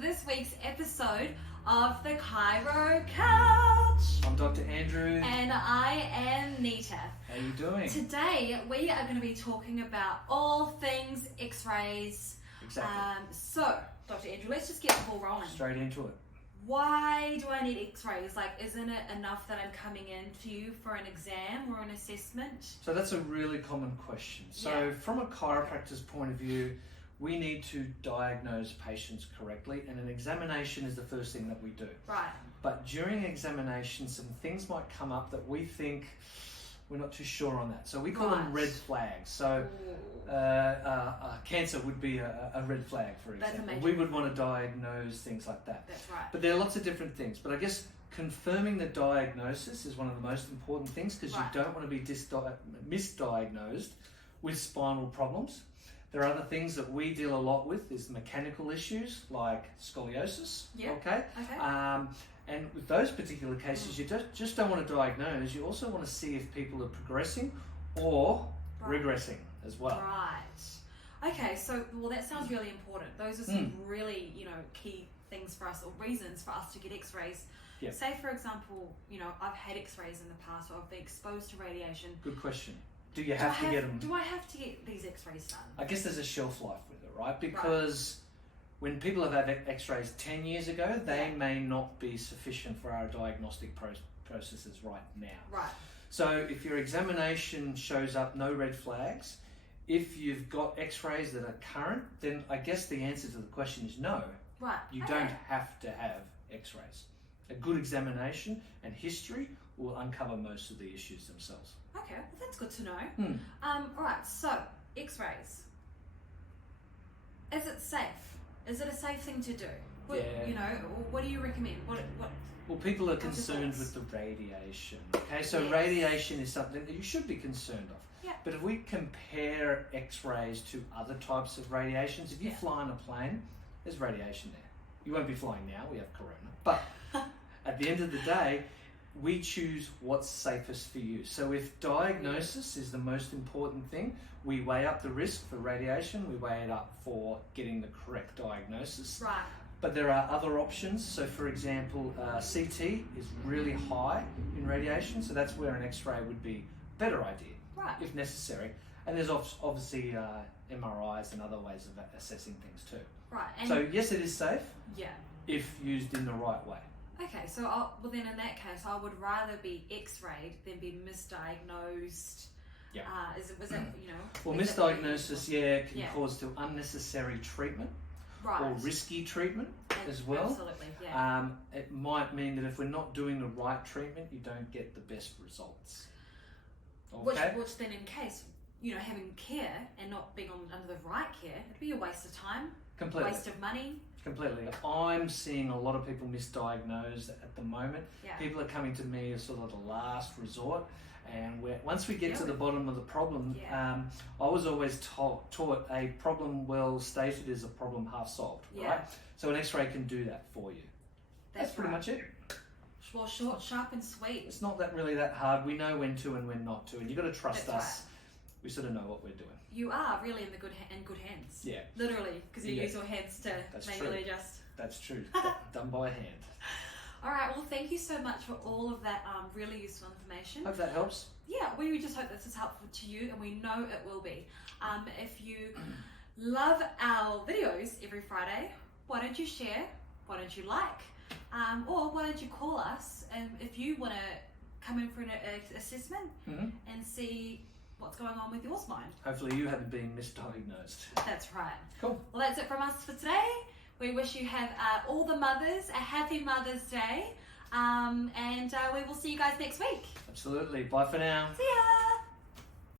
this week's episode of the Chiro Couch. I'm Dr. Andrew. And I am Nita. How are you doing? Today we are going to be talking about all things X-rays. Exactly. So, Dr. Andrew, let's just get the ball rolling. Straight into it. Why do I need X-rays? Like, isn't it enough that I'm coming in to you for an exam or an assessment? So that's a really common question. So Yeah. from a chiropractor's point of view, we need to diagnose patients correctly, and an examination is the first thing that we do. Right. But during examination, some things might come up that we think we're not too sure on that. So we call them Right. red flags. So cancer would be a red flag, for That's example. amazing. We would want to diagnose things like that. That's right. But there are lots of different things. But I guess confirming the diagnosis is one of the most important things, because Right. you don't want to be misdiagnosed with spinal problems. There are other things that we deal a lot with, is mechanical issues like scoliosis. Yeah. Okay. Okay. And with those particular cases, you just don't want to diagnose. You also want to see if people are progressing or Right. regressing as well. Right. Okay, so, well, that sounds really important. Those are some really, key things for us, or reasons for us to get X-rays. Yeah. Say, for example, I've had X-rays in the past, or I've been exposed to radiation. Good question. Do you have to get them? Do I have to get these X-rays done? I guess there's a shelf life with it, right? Because when people have had X-rays 10 years ago, they may not be sufficient for our diagnostic processes right now. Right. So if your examination shows up no red flags, if you've got X-rays that are current, then I guess the answer to the question is no. Right. You Okay. don't have to have X-rays. A good examination and history will uncover most of the issues themselves. Okay, well, that's good to know. Alright, so, X-rays. Is it safe? Is it a safe thing to do? What, Yeah. What do you recommend? What? Well, people are What's your concerned thoughts? with the radiation. Okay, so Yes. radiation is something that you should be concerned of. Yeah. But if we compare X-rays to other types of radiations, if you Yeah. fly on a plane, there's radiation there. You won't be flying now, we have corona. But at the end of the day, we choose what's safest for you. So if diagnosis is the most important thing, we weigh up the risk for radiation, we weigh it up for getting the correct diagnosis. Right. But there are other options. So for example, CT is really high in radiation, so that's where an X-ray would be a better idea, Right. if necessary. And there's obviously MRIs and other ways of assessing things too. Right. And So yes, it is safe yeah. if used in the right way. Okay, so well then in that case, I would rather be X-rayed than be misdiagnosed. Yep. Was it Well, is it- misdiagnosis, can Yeah. cause to unnecessary treatment right. or risky treatment as well. Absolutely, yeah. It might mean that if we're not doing the right treatment, you don't get the best results. Okay? Which then in case, having care and not being under the right care, it'd be a waste of time, Completely. waste of money. Completely. I'm seeing a lot of people misdiagnosed at the moment. Yeah. People are coming to me as sort of the last resort, and once we get to Yeah. the bottom of the problem, Yeah. I was always taught a problem well stated is a problem half solved, Yeah. right? So an X-ray can do that for you. That's pretty right. much it. Well, short, sharp, and sweet. It's not really that hard. We know when to and when not to, and you've got to trust That's us. We sort of know what we're doing. You are really in good hands. Yeah, Literally, because you Yeah. use your hands to That's manually true. adjust. that's true. Done by hand. All right. Well, thank you so much for all of that really useful information. Hope that helps. Yeah, we just hope this is helpful to you, and we know it will be. If you love our videos every Friday, why don't you share? Why don't you like? Or why don't you call us if you want to come in for an assessment and see what's going on with your spine. Hopefully you haven't been misdiagnosed. That's right. Cool. Well, that's it from us for today. We wish you have all the mothers a happy Mother's Day. And we will see you guys next week. Absolutely. Bye for now. See ya!